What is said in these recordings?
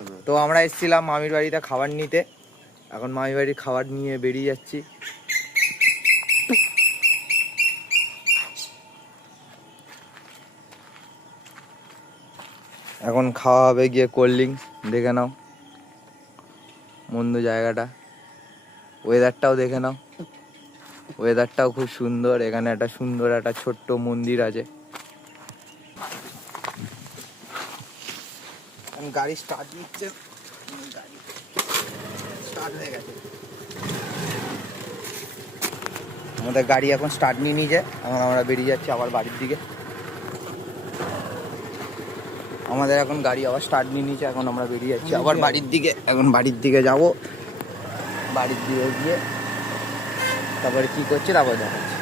তো আমরা এসেছিলাম মামির বাড়িতে খাবার নিতে, এখন মামির বাড়ির খাবার নিয়ে বেরিয়ে যাচ্ছি। এখন খাওয়া হবে গিয়ে কোল্ড ড্রিঙ্কস। দেখে নাও বন্ধু জায়গাটা, ওয়েদারটাও দেখে নাও, ওয়েদারটাও খুব সুন্দর। এখানে একটা সুন্দর একটা ছোট্ট মন্দির আছে। গাড়ি স্টার্ট নিচ্ছে, গাড়ি স্টার্ট হয়ে গেছে। আমাদের গাড়ি এখন স্টার্ট নিয়ে নিয়েছে, এখন আমরা বেরিয়ে যাচ্ছি আবার বাড়ির দিকে। আমাদের এখন গাড়ি আবার স্টার্ট নিয়ে নিয়েছে, এখন আমরা বেরিয়ে যাচ্ছি আবার বাড়ির দিকে। এখন বাড়ির দিকে যাব, বাড়ির দিকে গিয়ে তারপরে কি করছে তারপরে দেখাচ্ছি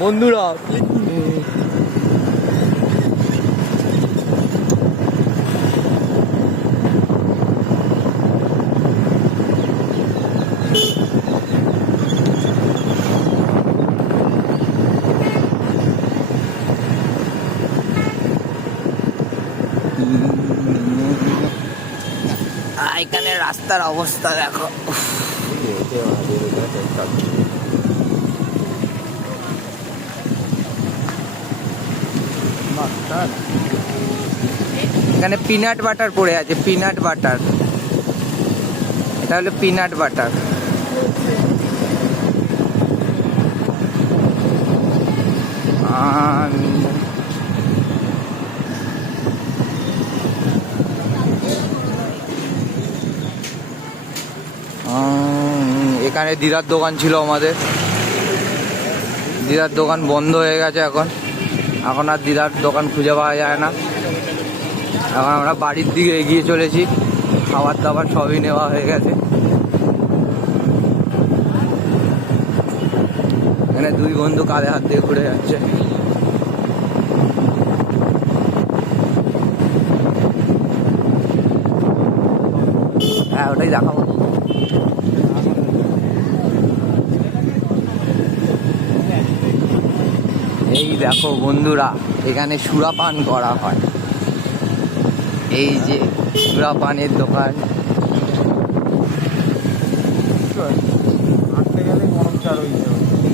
বন্ধুরা। এখানে রাস্তার অবস্থা দেখো, এখানে পিনাট বাটার পড়ে আছে, পিনাট বাটার, এটা হলো পিনাট বাটার। এখানে দিদার দোকান ছিল আমাদের, দিদার দোকান বন্ধ হয়ে গেছে। এখন আর দিদার দোকান খুঁজে পাওয়া যায় না। এখন আমরা বাড়ির দিকে এগিয়ে চলেছি, খাবার দাবার সবই নেওয়া হয়ে গেছে। এখানে দুই বন্ধু কাঁধে হাত দিয়ে ঘুরে যাচ্ছে। হ্যাঁ ওটাই দেখাবো। এই দেখো বন্ধুরা, এখানে সুরাপান করা হয়। এই যে সুরাপানের দোকান,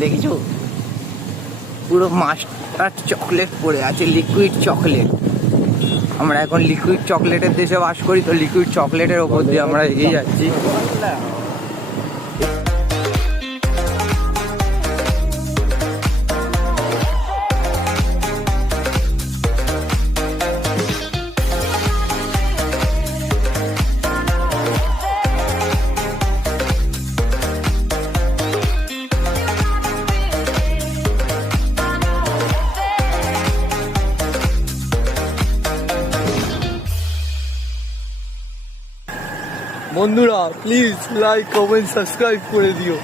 দেখেছো পুরো মাস্টার চকলেট পড়ে আছে, লিকুইড চকলেট। আমরা এখন লিকুইড চকলেটের দেশে বাস করি, তো লিকুইড চকলেটের ওপর দিয়ে আমরা এগিয়ে যাচ্ছি। বন্ধুরা প্লিজ লাইক কমেন্ট সাবস্ক্রাইব করে দিও।